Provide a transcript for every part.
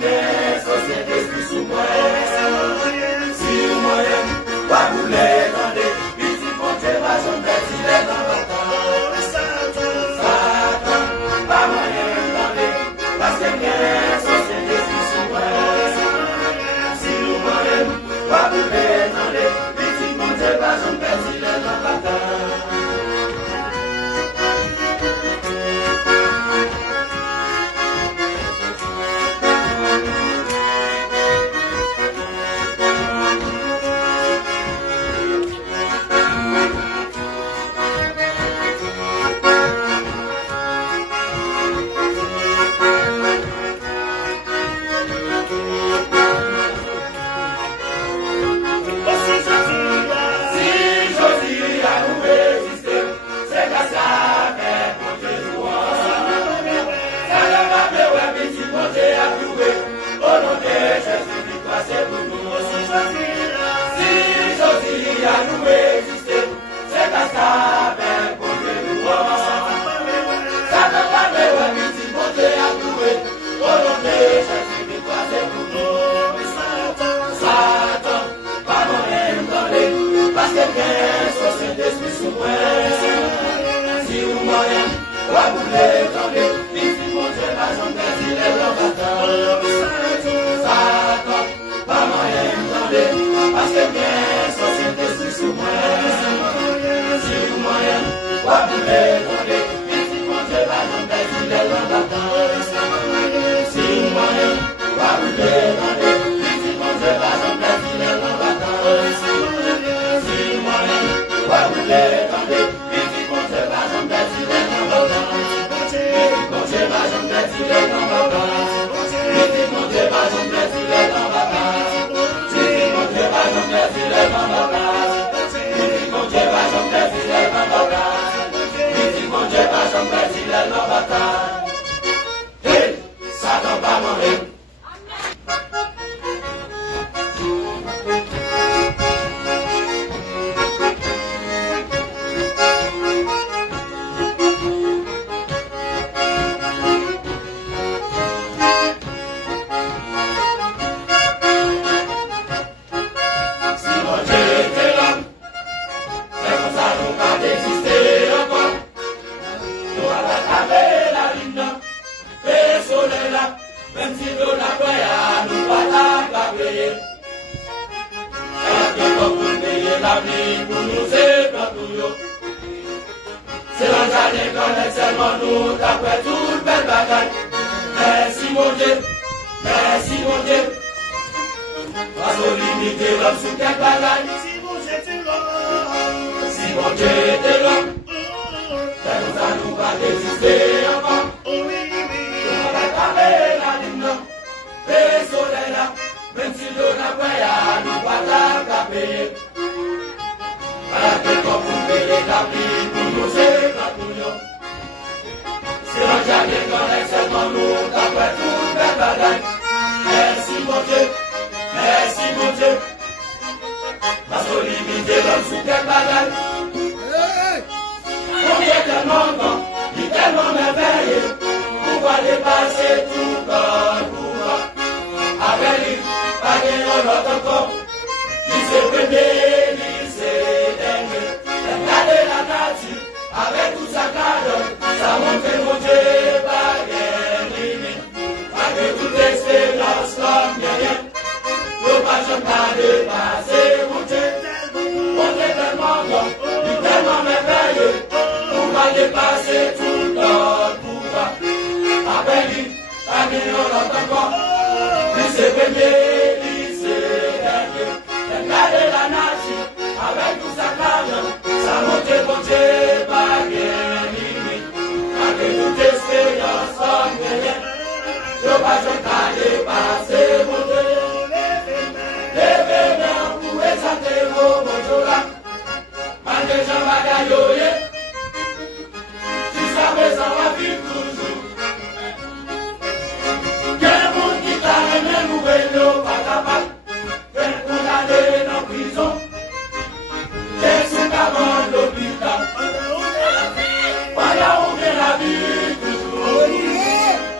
bien, société plus sous moi. Si vous moyen, pas vous les demander. Petit compte, pas son petit les dans la table. Satan, pas moyen demander. Parce que bien, société plus sous moi. Si vous moyen, pas vous les demander. Petit compte, pas son petit les dans la table.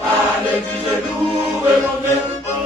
Allez, dis-le nous, et mon Dieu.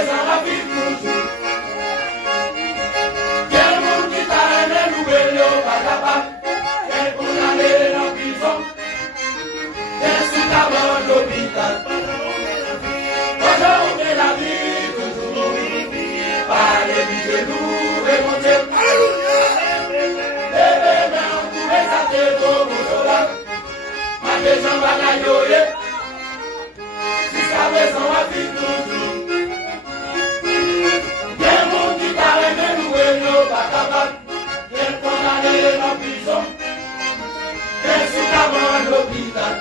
présent, la vie toujours. Quel monde qui t'a aimé, loué, l'eau, pas capable. Quel condamné en prison. Quel sous ta mort l'hôpital. Pendant on met la vie toujours. Par les vies de nous, remonter. Levez main, on pouvait s'atteler au Motola. Ma maison va gagner. Jusqu'à présent, la vie toujours. Quel monde qui t'a aimé, loué, l'eau, pas capable. Quel condamné en prison. Quel sous ta mort l'hôpital.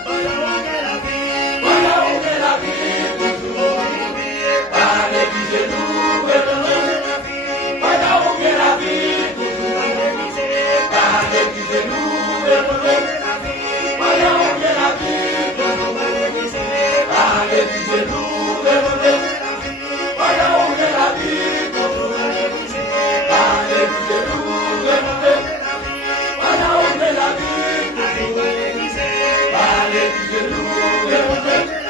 Pendant on met la vie toujours. Par les vies de nous, remonter. Pendant on met la vie toujours. Par les vies de nous, remonter. Pendant on met la vie toujours. Par les vies de nous, remonter. Pendant on met la vie toujours. Par les vies de nous, remonter. Pendant on met la vie toujours. Par les vies de nous, remonter.